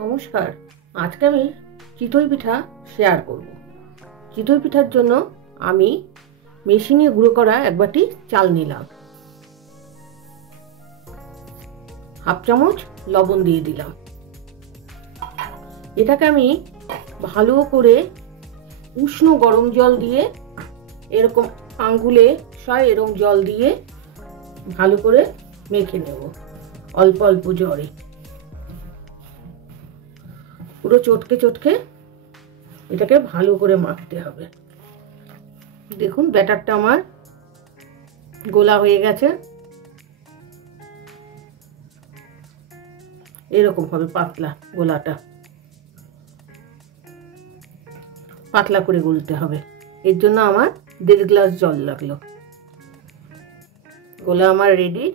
নমস্কার, আজকে আমি চিতই পিঠা শেয়ার করব। চিতই পিঠার জন্য আমি মেশিনে গুঁড়ো করা এক বাটি চাল নিলাম, হাফ চামচ লবণ দিয়ে দিলাম। এটাকে আমি ভালো করে উষ্ণ গরম জল দিয়ে এরকম আঙ্গুলে এরকম জল দিয়ে ভালো করে মেখে নেব, অল্প অল্প জলে পুরো চটকে চটকে এটাকে ভালো করে মাখতে হবে। দেখুন ব্যাটারটা আমার গোলা হয়ে গেছে, এরকম হবে পাতলা, গোলাটা পাতলা করে গুলতে হবে। এর জন্য আমার 1.5 গ্লাস জল লাগলো। গোলা আমার রেডি,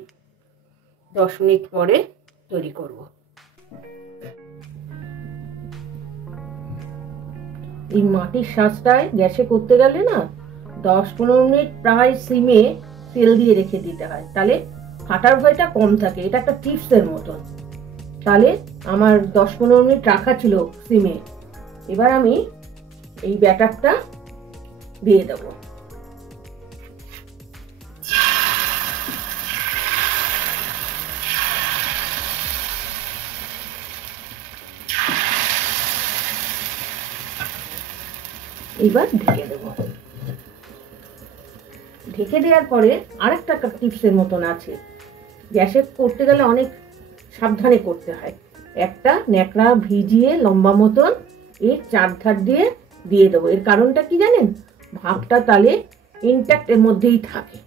10 মিনিট পরে তৈরি করব। এই মাটির সাজটায় গ্যাসে করতে গেলে না 10-15 মিনিট প্রায় সিমে তেল দিয়ে রেখে দিতে হয়, তাহলে ফাটার ভয়টা কম থাকে। এটা একটা টিপসের মতন। তাহলে আমার 10-15 মিনিট রাখা ছিল সিমে। এবার আমি এই ব্যাটারটা দিয়ে দেব। এবার ঢেকে দেব। ঢেকে দেওয়ার পরে আরেকটা টিপসের মতন আছে। গ্যাসে করতে গেলে অনেক সাবধানে করতে হয়। একটা ন্যাকড়া ভিজিয়ে লম্বা মতন এর চারধার দিয়ে দিয়ে দেবো। এর কারণটা কি জানেন? ভাপটা তাহলে ইনট্যাক্ট এর মধ্যেই থাকে,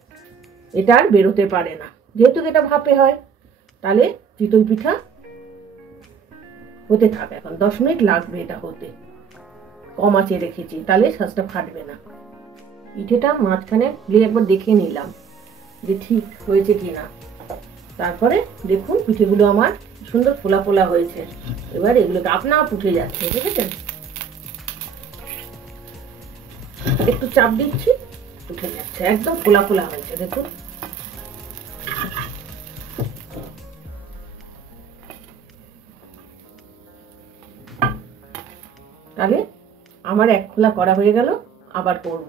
এটা আর বেরোতে পারে না। যেহেতু এটা ভাপে হয়, তাহলে চিতই পিঠা হতে থাকে। এখন 10 মিনিট লাগবে এটা হতে, কম আঁচে রেখেছি, তাহলে সাজটা ফাটবে না। পিঠেটা মাঝখানে খুলে একবার দেখে নিলাম যে ঠিক হয়েছে কিনা। তারপরে দেখুন পিঠেগুলো আমার সুন্দর ফোলা ফোলা হয়েছে। এবার এগুলোকে আপনা আপ উঠে যাচ্ছে, দেখেছেন? একটু চাপ দিচ্ছি, উঠে যাচ্ছে, একদম ফোলা ফোলা হয়েছে। দেখুন তাহলে আমার এক খোলা করা হয়ে গেল, আবার করব।